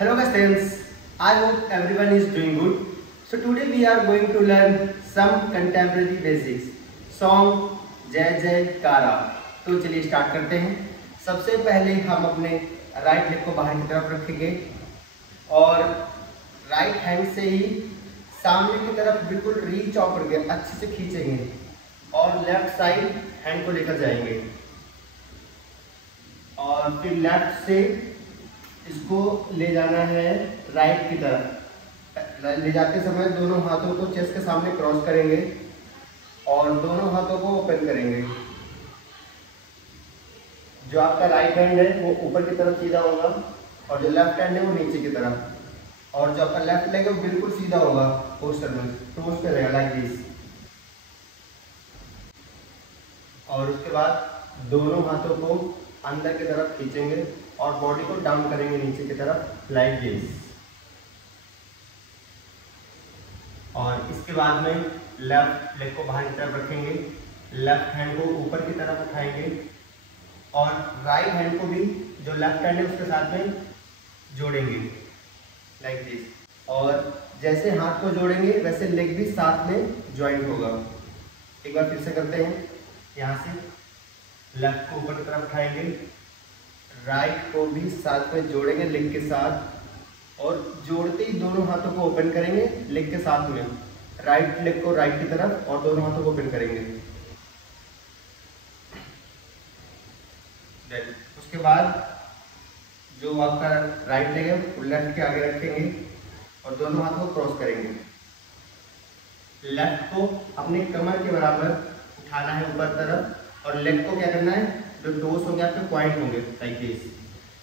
Hello students, I hope everyone is doing good. So today we are going to learn some contemporary basics. Song जय जयकारा। तो चलिए start करते हैं। सबसे पहले हम अपने राइट लेग को बाहर की तरफ रखेंगे और राइट हैंड से ही सामने की तरफ बिल्कुल रीच आउट करके अच्छे से खींचेंगे और लेफ्ट साइड हैंड को लेकर जाएंगे और फिर लेफ्ट से इसको ले जाना है राइट की तरफ। ले जाते समय दोनों हाथों को चेस्ट के सामने क्रॉस करेंगे और दोनों हाथों को ओपन करेंगे। जो आपका राइट हैंड है वो ऊपर की तरफ सीधा होगा और जो लेफ्ट हैंड है वो नीचे की तरफ, और जो आपका लेफ्ट लेग है वो बिल्कुल सीधा होगा पोस्टर में, टोस पे रहेगा लाइक दिस। और उसके बाद दोनों हाथों को अंदर की तरफ खींचेंगे और बॉडी को डाउन करेंगे नीचे की तरफ लाइक दिस। और इसके बाद में लेफ्ट लेग को बाहर की तरफ रखेंगे, लेफ्ट हैंड को ऊपर की तरफ उठाएंगे और राइट हैंड को भी जो लेफ्ट हैंड है उसके साथ में जोड़ेंगे लाइक दिस। और जैसे हाथ को जोड़ेंगे वैसे लेग भी साथ में ज्वाइंट होगा। एक बार फिर से करते हैं। यहाँ से लेफ्ट को ऊपर की तरफ उठाएंगे, राइट को भी साथ में जोड़ेंगे लेग के साथ और जोड़ते ही दोनों हाथों को ओपन करेंगे लेग के साथ में, राइट लेग को राइट की तरफ और दोनों हाथों को ओपन करेंगे। उसके बाद जो आपका राइट लेग है वो लेफ्ट के आगे रखेंगे और दोनों हाथों को क्रॉस करेंगे। लेफ्ट को अपने कमर के बराबर उठाना है ऊपर तरफ और लेग को क्या करना है, जो टोस होंगे आपके पॉइंट होंगे लाइक दिस,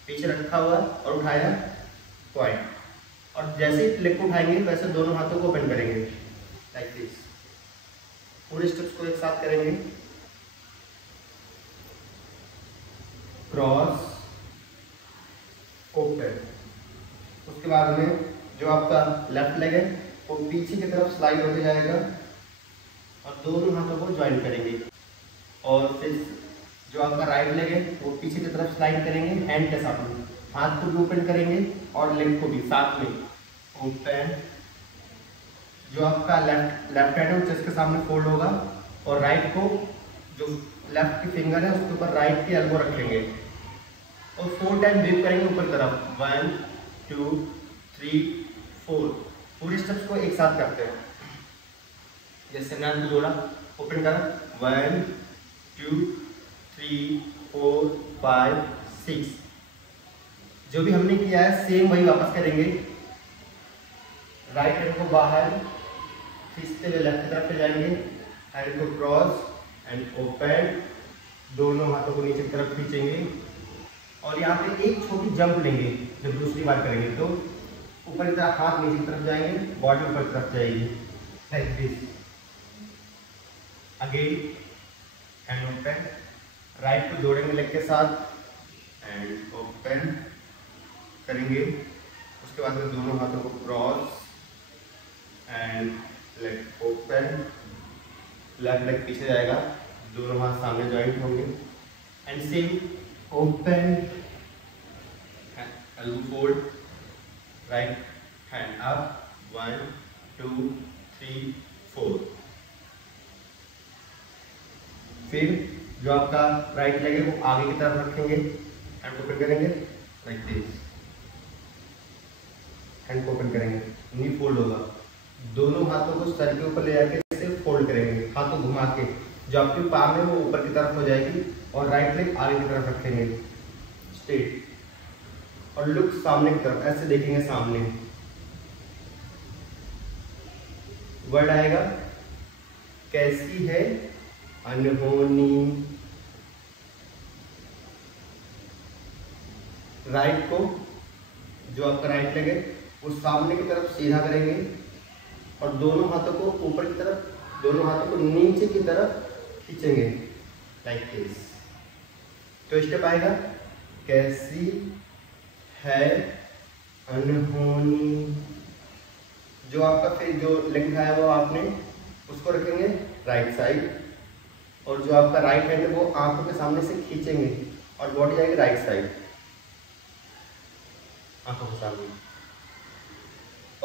पीछे रखा हुआ और उठाया पॉइंट। और जैसे ही लेग को उठाएंगे वैसे दोनों हाथों को ओपन करेंगे लाइक दिस। पूरे स्टेप्स को एक साथ करेंगे, क्रॉस ओपन। उसके बाद में जो आपका लेफ्ट लेग है वो पीछे की तरफ स्लाइड होते जाएगा और दोनों हाथों को ज्वाइन करेंगे। और फिर जो आपका राइट लेग है वो पीछे की तरफ स्लाइड करेंगे हैंड के साथ में, हाथ को भी ओपन करेंगे और लेग को भी साथ में ओपन। जो आपका लेफ्ट हैंड है वो चेस्ट के सामने फोल्ड होगा और राइट को जो लेफ्ट की फिंगर है उसके ऊपर राइट की एल्बो रखेंगे और 4 टाइम वेव करेंगे ऊपर तरफ, 1 2 3 4। पूरे स्टेप्स को एक साथ करते हैं। जैसे मैंने जोड़ा, ओपन करा, 1 2 3 4 5 6। जो भी हमने किया है सेम वही वापस करेंगे। राइट हैंड को बाहर खींचते हुए लेफ्ट की तरफ ले जाएंगे, हैंड को क्रॉस एंड ओपन, दोनों हाथों को नीचे की तरफ खींचेंगे और यहाँ पे एक छोटी जंप लेंगे। जब दूसरी बार करेंगे तो ऊपर की तरफ हाथ नीचे की तरफ जाएंगे, बॉडी ऊपर की तरफ जाएगी like this. Again hand open, right को जोड़ेंगे लेग के साथ एंड ओपन करेंगे। उसके बाद में दोनों हाथों को cross and leg open, left leg पीछे जाएगा, दोनों हाथ सामने ज्वाइंट होंगे and same open, elbow fold, right hand up, 1 2 3 4। फिर जो आपका राइट लेग है वो आगे की तरफ रखेंगे, हैंड ओपन करेंगे लाइक दिस, हैंड ओपन करेंगे, नी फोल्ड होगा, दोनों हाथों को सर के ऊपर ले जाके इसे फोल्ड करेंगे, हाथों घुमा के जो आपकी पाम है वो ऊपर की तरफ हो जाएगी और राइट लेग आगे की तरफ रखेंगे स्ट्रेट और लुक सामने की तरफ, ऐसे देखेंगे सामने। वर्ड आएगा कैसी है अनहोनी। राइट को जो आपका राइट लेग है वो सामने की तरफ सीधा करेंगे और दोनों हाथों को ऊपर की तरफ, दोनों हाथों को नीचे की तरफ खींचेंगे लाइक दिस। तो स्टेप आएगा कैसी है अनहोनी। जो आपका फिर जो लेग उठाया वो आपने उसको रखेंगे राइट साइड और जो आपका राइट हैंड है वो आंखों के सामने से खींचेंगे और बॉडी जाएगी राइट साइड आंखों के सामने।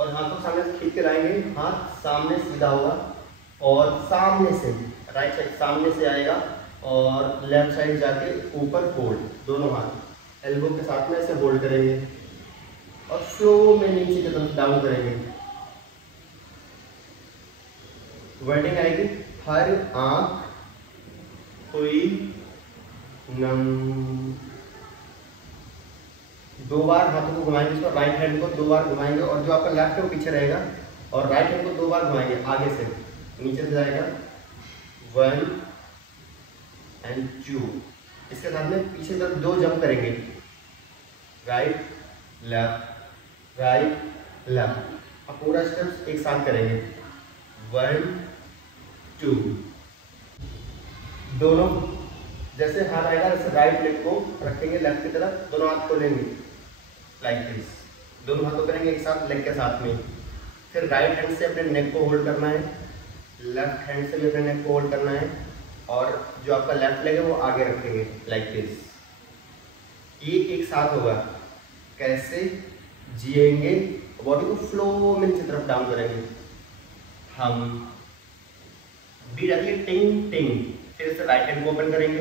और हाथों को सामने से खींच के लाएंगे, हाथ सामने सीधा होगा और सामने से राइट साइड सामने से आएगा और लेफ्ट साइड जाके ऊपर होल्ड, दोनों हाथ एल्बो के साथ में ऐसे होल्ड करेंगे और फ्लो में नीचे की तरफ डाउन करेंगे। वर्डिंग आएगी हर आंख हुई नम। 2 बार हाथों को घुमाएंगे, इसको राइट हैंड को 2 बार घुमाएंगे और जो आपका लेफ्ट है वो पीछे रहेगा और राइट हैंड को 2 बार घुमाएंगे आगे से, नीचे से जाएगा 1 एंड 2। इसके साथ में पीछे की तरफ 2 जंप करेंगे, राइट लेफ्ट। अब पूरा स्टेप्स एक साथ करेंगे 1 2। दोनों जैसे हाथ आएगा जैसे राइट लेग को रखेंगे लेफ्ट की तरफ, दोनों हाथ खोलेंगे लाइक दिस, दोनों हाथों करेंगे एक साथ लेग के साथ में। फिर राइट हैंड से अपने नेक को होल्ड करना है, लेफ्ट हैंड से भी अपने नेक को होल्ड करना है और जो आपका लेफ्ट लेग है वो आगे रखेंगे लाइक दिस। ये एक साथ होगा। कैसे जिएंगे, बॉडी को फ्लो में नीचे तरफ डाउन करेंगे। हम बीट आती है टिंग टिंग, फिर से राइट हैंड को ओपन करेंगे,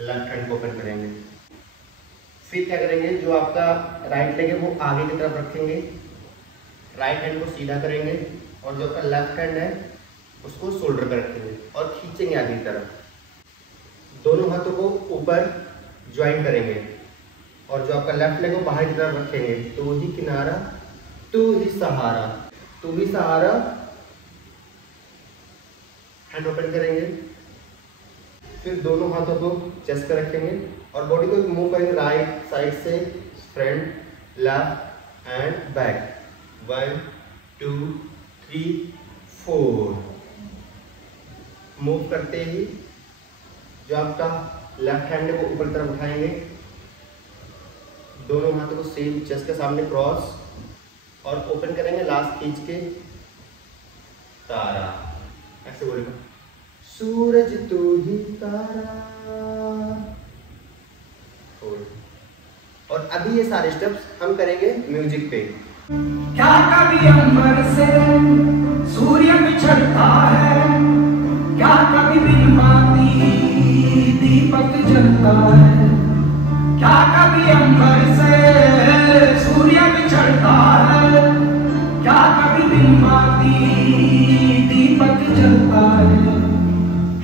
लेफ्ट हैंड को ओपन करेंगे। फिर क्या करेंगे, जो आपका राइट लेग है वो आगे की तरफ रखेंगे, राइट हैंड को सीधा करेंगे और जो आपका लेफ्ट हैंड है उसको शोल्डर पर रखेंगे और खींचेंगे आगे की तरफ। दोनों हाथों को ऊपर ज्वाइन करेंगे और जो आपका लेफ्ट लेग है वो बाहर की तरफ रखेंगे। तू ही किनारा तू ही सहारा, तू ही सहारा। हैंड ओपन करेंगे, फिर दोनों हाथों को चेस्ट पे रखेंगे और बॉडी को मूव करेंगे राइट साइड से front left and back. 1 2 3 4। Move करते ही जो आपका लेफ्ट हैंड है वो ऊपर तरफ उठाएंगे, दोनों हाथों को सेम चेस्ट के सामने क्रॉस और ओपन करेंगे, लास्ट खींच के तारा ऐसे बोलेगा, सूरज तू ही तारा। और अभी ये सारे स्टेप्स हम करेंगे म्यूजिक पे। क्या कभी अंबर से सूर्य बिछड़ता है, क्या कभी बिन बाती दीपक जलता है, क्या कभी अंबर से सूर्य बिछड़ता है, क्या कभी बिन बाती दीपक जलता है।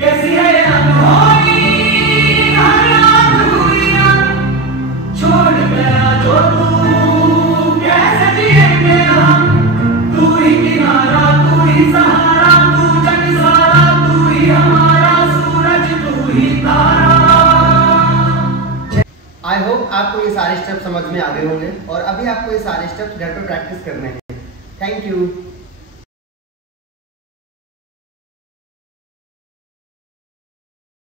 कैसी है अनहोनी छोड़ गया जो तू, कैसे जिएंगे हम, तू ही किनारा तू ही सहारा, तू जग सारा तू ही हमारा, सूरज तू ही तारा। आई होप आपको ये सारे स्टेप समझ में आ गए होंगे और अभी आपको ये सारे स्टेप्स घर पर प्रैक्टिस करने हैं। Thank you.